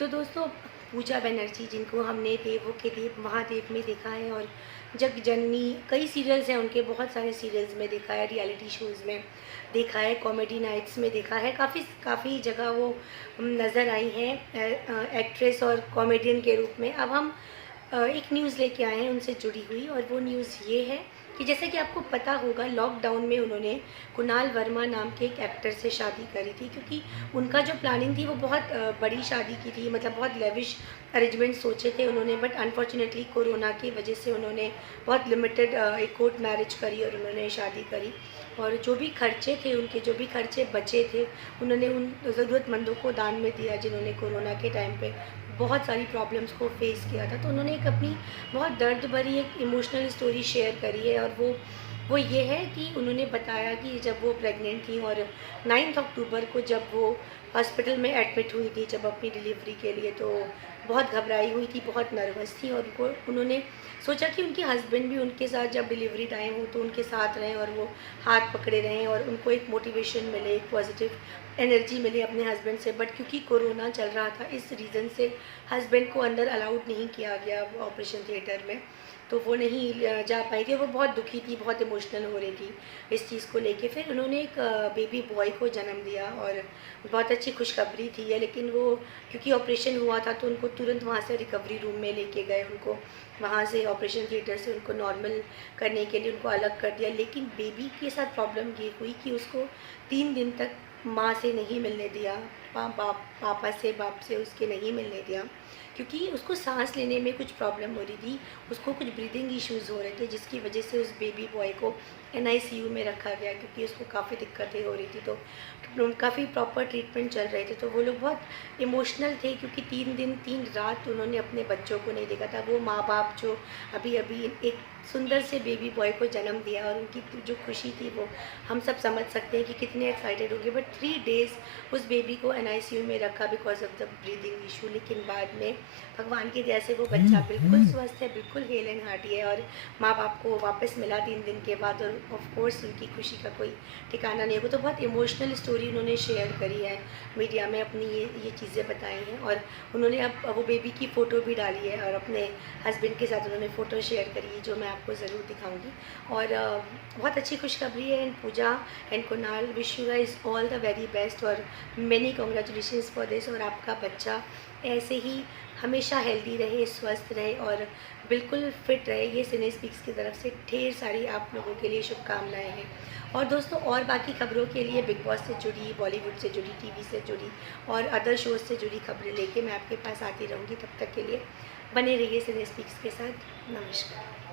तो दोस्तों, पूजा बनर्जी जिनको हमने देवों के देव महादेव में देखा है और जग जननी कई सीरियल्स हैं उनके, बहुत सारे सीरियल्स में देखा है, रियलिटी शोज़ में देखा है, कॉमेडी नाइट्स में देखा है, काफ़ी काफ़ी जगह वो नज़र आई हैं एक्ट्रेस और कॉमेडियन के रूप में। अब हम एक न्यूज़ लेके आए हैं उनसे जुड़ी हुई, और वो न्यूज़ ये है कि जैसे कि आपको पता होगा, लॉकडाउन में उन्होंने कुणाल वर्मा नाम के एक एक्टर से शादी करी थी, क्योंकि उनका जो प्लानिंग थी वो बहुत बड़ी शादी की थी, मतलब बहुत लेविश अरेंजमेंट सोचे थे उन्होंने। बट अनफॉर्चुनेटली कोरोना की वजह से उन्होंने बहुत लिमिटेड एक कोर्ट मैरिज करी और उन्होंने शादी करी। और जो भी खर्चे थे उनके, जो भी खर्चे बचे थे, उन्होंने उन ज़रूरतमंदों को दान में दिया जिन्होंने कोरोना के टाइम पे बहुत सारी प्रॉब्लम्स को फेस किया था। तो उन्होंने एक अपनी बहुत दर्द भरी एक इमोशनल स्टोरी शेयर करी है, और वो ये है कि उन्होंने बताया कि जब वो प्रेग्नेंट थी और 9 अक्टूबर को जब वो हॉस्पिटल में एडमिट हुई थी जब अपनी डिलीवरी के लिए, तो बहुत घबराई हुई थी, बहुत नर्वस थी, और उन्होंने सोचा कि उनके हस्बैंड भी उनके साथ जब डिलीवरी टाइम हो तो उनके साथ रहें और वो हाथ पकड़े रहें और उनको एक मोटिवेशन मिले, एक पॉजिटिव एनर्जी मिले अपने हस्बैंड से। बट क्योंकि कोरोना चल रहा था, इस रीज़न से हस्बैंड को अंदर अलाउड नहीं किया गया ऑपरेशन थिएटर में, तो वो नहीं जा पाई थी। वो बहुत दुखी थी, बहुत इमोशनल हो रही थी इस चीज़ को लेके। फिर उन्होंने एक बेबी बॉय को जन्म दिया, और बहुत अच्छी खुशखबरी थी ये। लेकिन वो, क्योंकि ऑपरेशन हुआ था, तो उनको तुरंत वहाँ से रिकवरी रूम में लेके गए, उनको वहाँ से ऑपरेशन थिएटर से उनको नॉर्मल करने के लिए उनको अलग कर दिया। लेकिन बेबी के साथ प्रॉब्लम ये हुई कि उसको 3 दिन तक माँ से नहीं मिलने दिया, पापा से, बाप से उसके नहीं मिलने दिया, क्योंकि उसको सांस लेने में कुछ प्रॉब्लम हो रही थी, उसको कुछ ब्रीदिंग इश्यूज़ हो रहे थे, जिसकी वजह से उस बेबी बॉय को NICU में रखा गया, क्योंकि उसको काफ़ी दिक्कतें हो रही थी। तो काफ़ी प्रॉपर ट्रीटमेंट चल रहे थे। तो वो लोग बहुत इमोशनल थे, क्योंकि 3 दिन 3 रात उन्होंने अपने बच्चों को नहीं देखा था। वो माँ बाप जो अभी अभी एक सुंदर से बेबी बॉय को जन्म दिया, और उनकी जो खुशी थी वो हम सब समझ सकते हैं कि कितने एक्साइटेड होंगे। बट 3 डेज़ उस बेबी को NICU में रखा because of the breathing issue. लेकिन बाद में भगवान की दया से वो बच्चा बिल्कुल स्वस्थ है, बिल्कुल हेल एंड हार्टी है, और माँ बाप को वापस मिला 3 दिन के बाद। और ऑफ कोर्स उनकी खुशी का कोई ठिकाना नहीं होगा। तो बहुत इमोशनल स्टोरी उन्होंने शेयर करी है मीडिया में, अपनी ये चीज़ें बताई हैं। और उन्होंने अब वो बेबी की फ़ोटो भी डाली है, और अपने हस्बैंड के साथ उन्होंने फ़ोटो शेयर करी है, जो मैं आपको ज़रूर दिखाऊंगी। और बहुत अच्छी खुशखबरी है। And Pooja and Kunal, wish you guys all the very best और मेनी कॉन्ग्रेचुलेशंस फॉर दिस। और आपका बच्चा ऐसे ही हमेशा हेल्दी रहे, स्वस्थ रहे और बिल्कुल फिट रहे, ये सिने स्पीक्स की तरफ से ढेर सारी आप लोगों के लिए शुभकामनाएं हैं। और दोस्तों, और बाकी खबरों के लिए बिग बॉस से जुड़ी, बॉलीवुड से जुड़ी, टीवी से जुड़ी और अदर शोज़ से जुड़ी खबरें लेके मैं आपके पास आती रहूँगी। तब तक के लिए बने रहिए सिने स्पीक्स के साथ। नमस्कार।